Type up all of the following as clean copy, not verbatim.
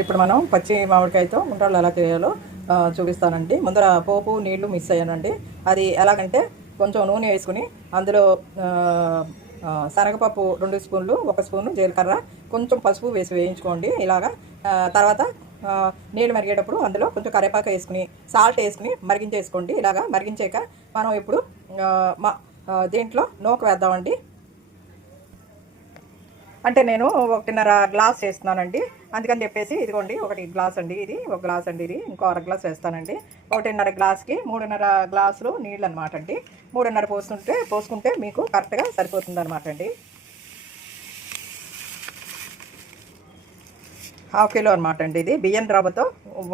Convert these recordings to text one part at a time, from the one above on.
ఇప్పుడు మనం పచ్చి మామిడికాయతో ఉండ్రాళ్ళు ఎలా చేయాలో చూపిస్తానండి. ముందర పోపు నీళ్లు మిక్స్ అయ్యానండి. అది ఎలాగంటే కొంచెం నూనె వేసుకుని అందులో శనగపప్పు 2 స్పూన్లు, 1 స్పూను జీలకర్ర, కొంచెం పసుపు వేసి వేయించుకోండి ఇలాగా. తర్వాత నీళ్ళు మరిగేటప్పుడు అందులో కొంచెం కరివేపాకు వేసుకుని సాల్ట్ వేసుకుని మరిగించేసుకోండి. ఇలాగా మరిగించాక మనం ఇప్పుడు దీంట్లో నూక వేద్దామండి. అంటే నేను 1.5 గ్లాస్ చేస్తున్నానండి. అందుకని చెప్పేసి ఇదిగోండి 1 గ్లాస్ అండి, ఇది 1 గ్లాస్ అండి, ఇది ఇంకో అర గ్లాస్ వేస్తానండి. 1.5 గ్లాస్కి 3.5 గ్లాసులు నీళ్ళు అనమాట అండి. 3.5 పోసుకుంటే మీకు కరెక్ట్గా సరిపోతుంది అనమాట అండి. 1/2 కిలో అనమాట అండి. ఇది బియ్యం రవ్వతో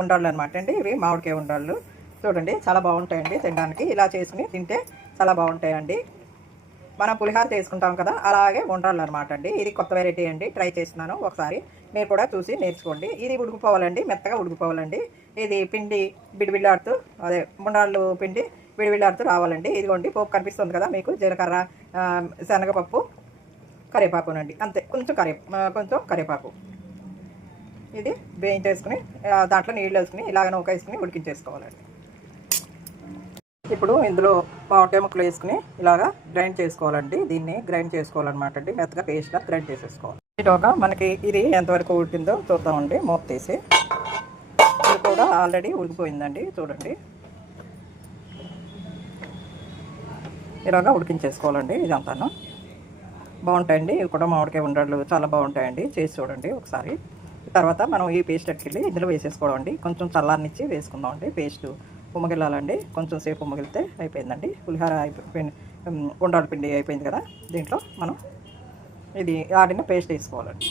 ఉండాలి అనమాట అండి. ఇవి మామిడికాయ ఉండాళ్ళు చూడండి, చాలా బాగుంటాయండి తినడానికి. ఇలా చేసుకుని తింటే చాలా బాగుంటాయండి. మనం పులిహార చేసుకుంటాం కదా, అలాగే ఉండాలి అనమాట అండి. ఇది కొత్త వెరైటీ అండి, ట్రై చేస్తున్నాను, ఒకసారి మీరు కూడా చూసి నేర్చుకోండి. ఇది ఉడికిపోవాలండి, మెత్తగా ఉడికిపోవాలండి. ఇది పిండి బిడిబిళ్ళాడుతూ, అదే ఉండాళ్ళు పిండి బిడిబిళ్ళాడుతూ రావాలండి. ఇదిగోండి పోపు కనిపిస్తుంది కదా మీకు, జీలకర్ర, శనగపప్పు, కరివేపాకునండి, అంతే. కొంచెం కరివేపాకు ఇది వేయించేసుకుని దాంట్లో నీళ్ళు వేసుకుని ఇలాగ నూక వేసుకుని ఉడికించేసుకోవాలండి. ఇప్పుడు ఇందులో మామిడికాయ ముక్కలు వేసుకుని ఇలాగా గ్రైండ్ చేసుకోవాలండి. దీన్ని గ్రైండ్ చేసుకోవాలన్నమాట అండి, మెత్తగా పేస్ట్గా గ్రైండ్ చేసేసుకోవాలి. ఇటుగా మనకి ఇది ఎంతవరకు ఉడికిందో చూద్దామండి. మూత తీసి ఇది కూడా ఆల్రెడీ ఉడికిపోయిందండి చూడండి. ఇలాగా ఉడికించేసుకోవాలండి. ఇదంతాను బాగుంటాయండి. ఇవి కూడా మామిడికాయ ఉండలు చాలా బాగుంటాయండి, చేసి చూడండి ఒకసారి. తర్వాత మనం ఈ పేస్ట్ అట్టుకెళ్ళి ఇందులో వేసేసుకోవడం అండి. కొంచెం చల్లారనిచ్చి వేసుకుందాం అండి. పేస్ట్ ఉమ్మగిల్లాలండి, కొంచెం సేపు ఉమ్మగిలితే అయిపోయిందండి. పులిహార అయిపోయింది, ఉండాల పిండి అయిపోయింది కదా. దీంట్లో మనం ఇది ఆడిన పేస్ట్ వేసుకోవాలండి.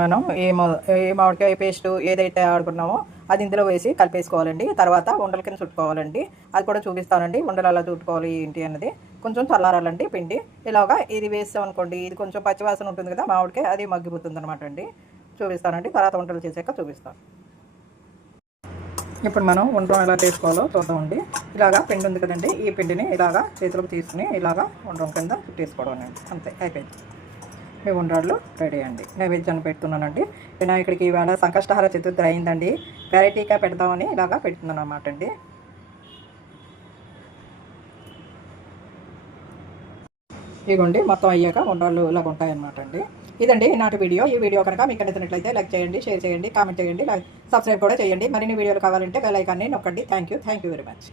మనం ఏ మామిడికాయ పేస్ట్ ఏదైతే ఆడుకున్నామో అది ఇందులో వేసి కలిపేసుకోవాలండి. తర్వాత ఉండల కింద చుట్టుకోవాలండి. అది కూడా చూపిస్తానండి, ఉండలు అలా చుట్టుకోవాలి ఏంటి అన్నది. కొంచెం చల్లారాలండి పిండి. ఇలాగా ఇది వేస్తాం అనుకోండి, ఇది కొంచెం పచ్చివాసన ఉంటుంది కదా మామిడికాయ, అది మగ్గిపోతుంది అనమాట అండి. చూపిస్తానండి, తర్వాత వంటలు చేసాక చూపిస్తాను. ఇప్పుడు మనం ఉండ్రం ఎలా చేసుకోవాలో చూద్దామండి. ఇలాగా పిండి ఉంది కదండి, ఈ పిండిని ఇలాగా చేతిలోకి తీసుకుని ఇలాగా ఉండ్రం కింద చుట్టేసుకోవడం అండి, అంతే అయిపోయింది. మీ ఉండ్రాళ్ళు రెడీ అండి. నైవేద్యాన్ని పెడుతున్నానండి. వినాయకుడికి ఈవేళ సంకష్టహార చతుర్థి అయిందండి, వెరైటీగా పెడదామని ఇలాగా పెడుతున్నాను అన్నమాట అండి. ఇదిగోండి మొత్తం అయ్యాక ఉండ్రాళ్ళు ఇలాగ ఉంటాయన్నమాట అండి. ఇదండి ఈనాటి వీడియో. ఈ వీడియో కనుక మీకు నచ్చినట్లయితే లైక్ చేయండి, షేర్ చేయండి, కామెంట్ చేయండి, సబ్స్క్రైబ్ కూడా చేయండి. మరిన్ని వీడియోలు కావాలంటే బెల్ ఐకాన్ని నొక్కండి. Thank you very much.